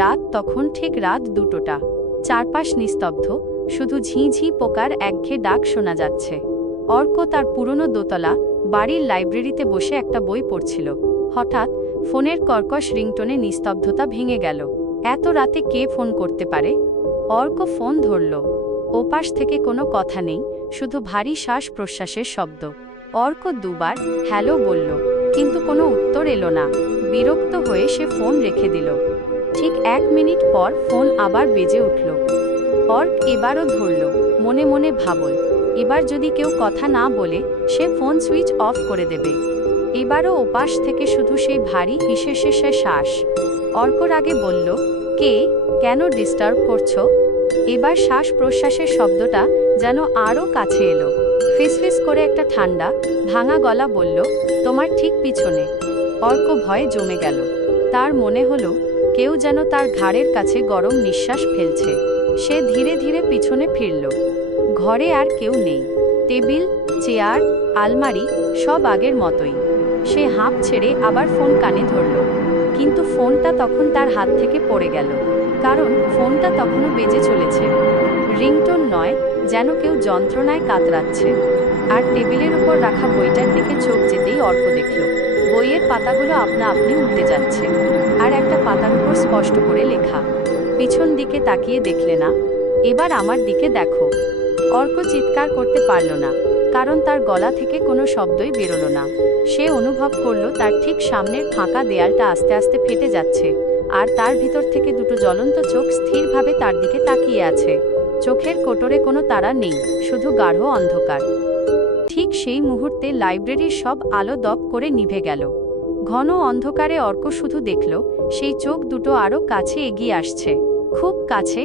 রাত তখন ঠিক রাত 2টা। চারপাশ নিস্তব্ধ, শুধু ঝিঁঝি পোকার একঘেয়ে ডাক শোনা যাচ্ছে। অর্ক তার পুরনো দোতলা বাড়ির লাইব্রেরিতে বসে একটা বই পড়ছিল। হঠাৎ ফোনের কর্কশ রিংটোনে নিস্তব্ধতা ভেঙে গেল। এত রাতে কে ফোন করতে পারে? অর্ক ফোন ধরল। ওপাশ থেকে কোনো কথা নেই, শুধু ভারী শ্বাস প্রশ্বাসের শব্দ। অর্ক দুবার হ্যালো বলল, কিন্তু কোনো উত্তর এলো না। বিরক্ত হয়ে সে ফোন রেখে দিল। ঠিক 1 মিনিট পর ফোন আবার বেজে উঠল। অর্ক এবারও ধরল, মনে মনে ভাবল, এবার যদি কেউ কথা না বলে সে ফোন সুইচ অফ করে দেবে। এবারও ওপাশ থেকে শুধু সেই ভারী হিসেসে শ্বাস। অর্ক রাগে বলল, কে? কেন ডিস্টার্ব করছো? এবার শ্বাস প্রশ্বাসের শব্দটা যেন আরও কাছে এলো। ফিসফিস করে একটা ঠান্ডা ভাঙা গলা বলল, তোমার ঠিক পিছনে। অর্ক ভয়ে জমে গেল। তার মনে হলো কেউ যেন তার ঘাড়ের কাছে গরম নিঃশ্বাস ফেলছে। সে ধীরে ধীরে পিছনে ফিরল। ঘরে আর কেউ নেই। টেবিল, চেয়ার, আলমারি সব আগের মতোই। সে হাঁপ ছেড়ে আবার ফোন কানে ধরল, কিন্তু ফোনটা তখন তার হাত থেকে পড়ে গেল। কারণ ফোনটা তখনও বেজে চলেছে। রিংটোন নয়, যেন কেউ যন্ত্রণায় কাতরাচ্ছে। আর টেবিলের উপর রাখা বইটার দিকে চোখ যেতেই অর্ক দেখল বইয়ের পাতাগুলো আপনা আপনি উল্টে যাচ্ছে। আর একটা পাতার উপর স্পষ্ট করে লেখা, পিছন দিকে তাকিয়ে দেখলে না, এবার আমার দিকে দেখো। অর্ক চিৎকার করতে পারল না, কারণ তার গলা থেকে কোনো শব্দই বেরোলো না। সে অনুভব করল তার ঠিক সামনের ফাঁকা দেয়ালটা আস্তে আস্তে ফেটে যাচ্ছে, আর তার ভিতর থেকে দুটো জ্বলন্ত চোখ স্থিরভাবে তার দিকে তাকিয়ে আছে। চোখের কোটরে কোনো তারা নেই, শুধু গাঢ় অন্ধকার। ঠিক সেই মুহূর্তে লাইব্রেরির সব আলো দপ করে নিভে গেল। ঘন অন্ধকারে অর্ক শুধু দেখল সেই চোখ দুটো আরও কাছে এগিয়ে আসছে, খুব কাছে,